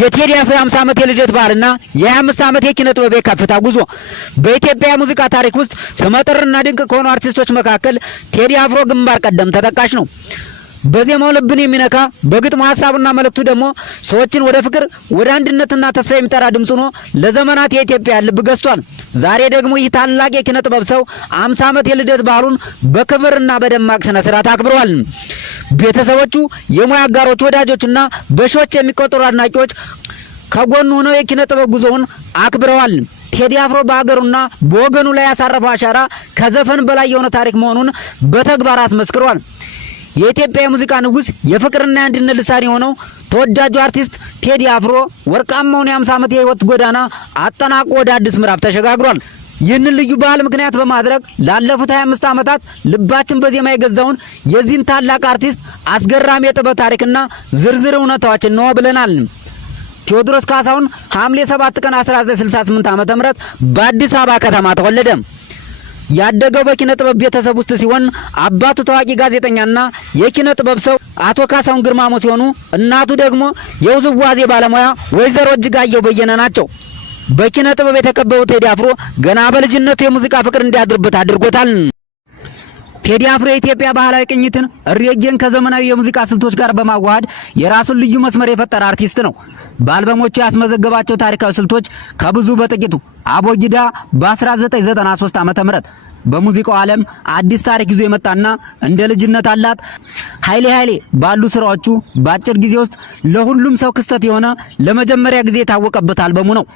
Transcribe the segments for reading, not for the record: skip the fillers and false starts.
የቴዲ አፍሮ 50 ዓመት የልደት በዓልና የ25 ዓመት የኪነ ጥበብ ከፍታ ጉዞ በኢትዮጵያ ሙዚቃ ታሪክ ውስጥ ስመጥርና ድንቅ ከሆኑ አርቲስቶች መካከል ቴዲ አፍሮ ግንባር ቀደም ተጠቃሽ ነው። በዜማው ልብን የሚነካ በግጥሙ ሐሳቡና መልእክቱ ደግሞ ሰዎችን ወደ ፍቅር ወደ አንድነትና ተስፋ የሚጠራ ድምጽ ሆኖ ለዘመናት የኢትዮጵያ ልብ ገዝቷል። ዛሬ ደግሞ ይህ ታላቅ የኪነ ጥበብ ሰው 50 ዓመት የልደት በዓሉን በክብርና በደማቅ ስነ ስርዓት አክብረዋል። ቤተሰቦቹ፣ የሙያ አጋሮች፣ ወዳጆችና በሺዎች የሚቆጠሩ አድናቂዎች ከጎኑ ሆነው የኪነ ጥበብ ጉዞውን አክብረዋል። ቴዲ አፍሮ በአገሩና በወገኑ ላይ ያሳረፈው አሻራ ከዘፈን በላይ የሆነ ታሪክ መሆኑን በተግባር አስመስክሯል። የኢትዮጵያ የሙዚቃ ንጉስ የፍቅርና የአንድነት ልሳን የሆነው ተወዳጁ አርቲስት ቴዲ አፍሮ ወርቃማውን የ50 ዓመት የህይወት ጎዳና አጠናቆ ወደ አዲስ ምዕራፍ ተሸጋግሯል። ይህንን ልዩ በዓል ምክንያት በማድረግ ላለፉት 25 ዓመታት ልባችን በዜማ የገዛውን የዚህን ታላቅ አርቲስት አስገራሚ የጥበብ ታሪክና ዝርዝር እውነታዎችን ነው ብለናል። ቴዎድሮስ ካሳሁን ሐምሌ 7 ቀን 1968 ዓ.ም በአዲስ አበባ ከተማ ተወለደ። ያደገው በኪነ ጥበብ ቤተሰብ ውስጥ ሲሆን አባቱ ታዋቂ ጋዜጠኛና የኪነ ጥበብ ሰው አቶ ካሳሁን ግርማሞ ሲሆኑ እናቱ ደግሞ የውዝዋዜ ባለሙያ ወይዘሮ እጅጋየሁ በየነ ናቸው። በኪነ ጥበብ የተከበበው ቴዲ አፍሮ ገና በልጅነቱ የሙዚቃ ፍቅር እንዲያድርበት አድርጎታል። ቴዲ አፍሮ የኢትዮጵያ ባህላዊ ቅኝትን ሬጌን ከዘመናዊ የሙዚቃ ስልቶች ጋር በማዋሃድ የራሱን ልዩ መስመር የፈጠረ አርቲስት ነው። በአልበሞቹ ያስመዘገባቸው ታሪካዊ ስልቶች ከብዙ በጥቂቱ አቦጊዳ በ1993 ዓ.ም በሙዚቃው ዓለም አዲስ ታሪክ ይዞ የመጣና እንደ ልጅነት አላት፣ ኃይሌ ኃይሌ ባሉ ስራዎቹ በአጭር ጊዜ ውስጥ ለሁሉም ሰው ክስተት የሆነ ለመጀመሪያ ጊዜ የታወቀበት አልበሙ ነው።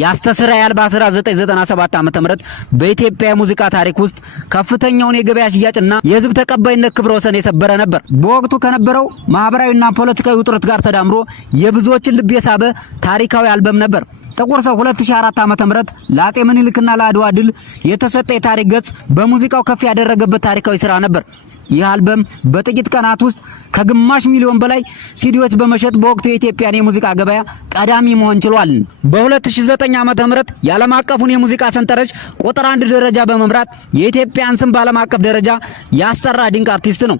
ያስተስራያል በ1997 ዓ.ም በኢትዮጵያ ሙዚቃ ታሪክ ውስጥ ከፍተኛውን የገበያ ሽያጭና የህዝብ ተቀባይነት ክብረ ወሰን የሰበረ ነበር። በወቅቱ ከነበረው ማህበራዊና ፖለቲካዊ ውጥረት ጋር ተዳምሮ የብዙዎችን ልብ የሳበ ታሪካዊ አልበም ነበር። ጥቁር ሰው 2004 ዓ.ም ለአጼ ምኒልክና ለአድዋ ድል የተሰጠ የታሪክ ገጽ በሙዚቃው ከፍ ያደረገበት ታሪካዊ ስራ ነበር። ይህ አልበም በጥቂት ቀናት ውስጥ ከግማሽ ሚሊዮን በላይ ሲዲዎች በመሸጥ በወቅቱ የኢትዮጵያን የሙዚቃ ገበያ ቀዳሚ መሆን ችሏል። በ2009 ዓ.ም የዓለም አቀፉን የሙዚቃ ሰንጠረዥ ቁጥር 1 ደረጃ በመምራት የኢትዮጵያን ስም በዓለም አቀፍ ደረጃ ያስጠራ ድንቅ አርቲስት ነው።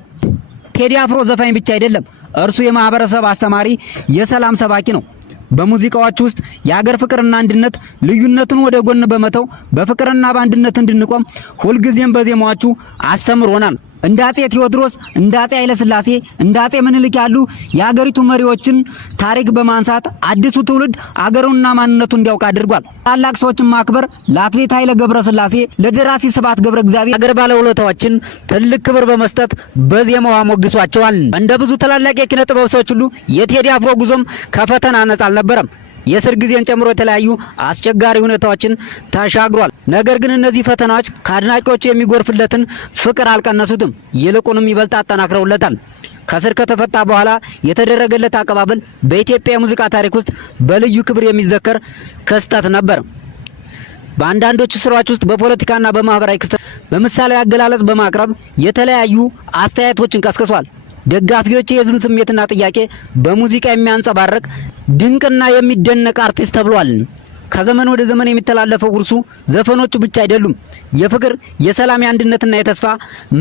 ቴዲ አፍሮ ዘፋኝ ብቻ አይደለም፣ እርሱ የማህበረሰብ አስተማሪ፣ የሰላም ሰባኪ ነው። በሙዚቃዎች ውስጥ የሀገር ፍቅርና አንድነት ልዩነቱን ወደ ጎን በመተው በፍቅርና በአንድነት እንድንቆም ሁልጊዜም በዜማዎቹ አስተምሮናል። እንደ አጼ ቴዎድሮስ፣ እንደ አጼ ኃይለ ሥላሴ፣ እንደ አጼ ምኒልክ ያሉ የሀገሪቱ መሪዎችን ታሪክ በማንሳት አዲሱ ትውልድ አገሩንና ማንነቱን እንዲያውቅ አድርጓል። ታላቅ ሰዎችን ማክበር ለአትሌት ኃይለ ገብረስላሴ፣ ለደራሲ ስብሐት ገብረ እግዚአብሔር አገር ባለውለታዎችን ትልቅ ክብር በመስጠት በዜማው አሞግሷቸዋል። እንደ ብዙ ታላላቅ የኪነ ጥበብ ሰዎች ሁሉ የቴዲ አፍሮ ጉዞም ከፈተና ነጻ አልነበረም። የእስር ጊዜን ጨምሮ የተለያዩ አስቸጋሪ ሁኔታዎችን ተሻግሯል። ነገር ግን እነዚህ ፈተናዎች ከአድናቂዎቹ የሚጎርፍለትን ፍቅር አልቀነሱትም፣ ይልቁንም ይበልጥ አጠናክረውለታል። ከእስር ከተፈታ በኋላ የተደረገለት አቀባበል በኢትዮጵያ የሙዚቃ ታሪክ ውስጥ በልዩ ክብር የሚዘከር ክስተት ነበር። በአንዳንዶቹ ስራዎች ውስጥ በፖለቲካና በማህበራዊ ክስተት በምሳሌያዊ አገላለጽ በማቅረብ የተለያዩ አስተያየቶችን ቀስቅሷል። ደጋፊዎች የህዝብ ስሜትና ጥያቄ በሙዚቃ የሚያንጸባርቅ ድንቅና የሚደነቅ አርቲስት ተብሏል። ከዘመን ወደ ዘመን የሚተላለፈው ውርሱ ዘፈኖቹ ብቻ አይደሉም፣ የፍቅር፣ የሰላም፣ የአንድነትና የተስፋ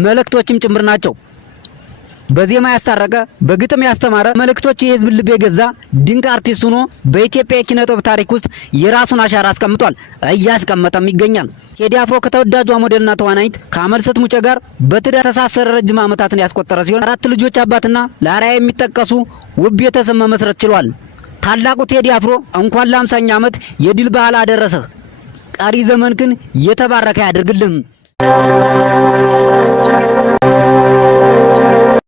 መልእክቶችም ጭምር ናቸው። በዜማ ያስታረቀ፣ በግጥም ያስተማረ፣ መልእክቶች የህዝብ ልብ የገዛ ድንቅ አርቲስት ሆኖ በኢትዮጵያ የኪነ ጥበብ ታሪክ ውስጥ የራሱን አሻራ አስቀምጧል፣ እያስቀመጠም ይገኛል። ቴዲ አፍሮ ከተወዳጇ ሞዴልና ተዋናይት ከአመልሰት ሙጬ ጋር በትዳር ተሳሰረ ረጅም ዓመታትን ያስቆጠረ ሲሆን 4 ልጆች አባትና ለአርአያ የሚጠቀሱ ውብ ቤተሰብ መመስረት ችሏል። ታላቁ ቴዲ አፍሮ እንኳን ለ50ኛ ዓመት የድል በዓል አደረሰህ። ቀሪ ዘመንክን የተባረከ ያድርግልህ።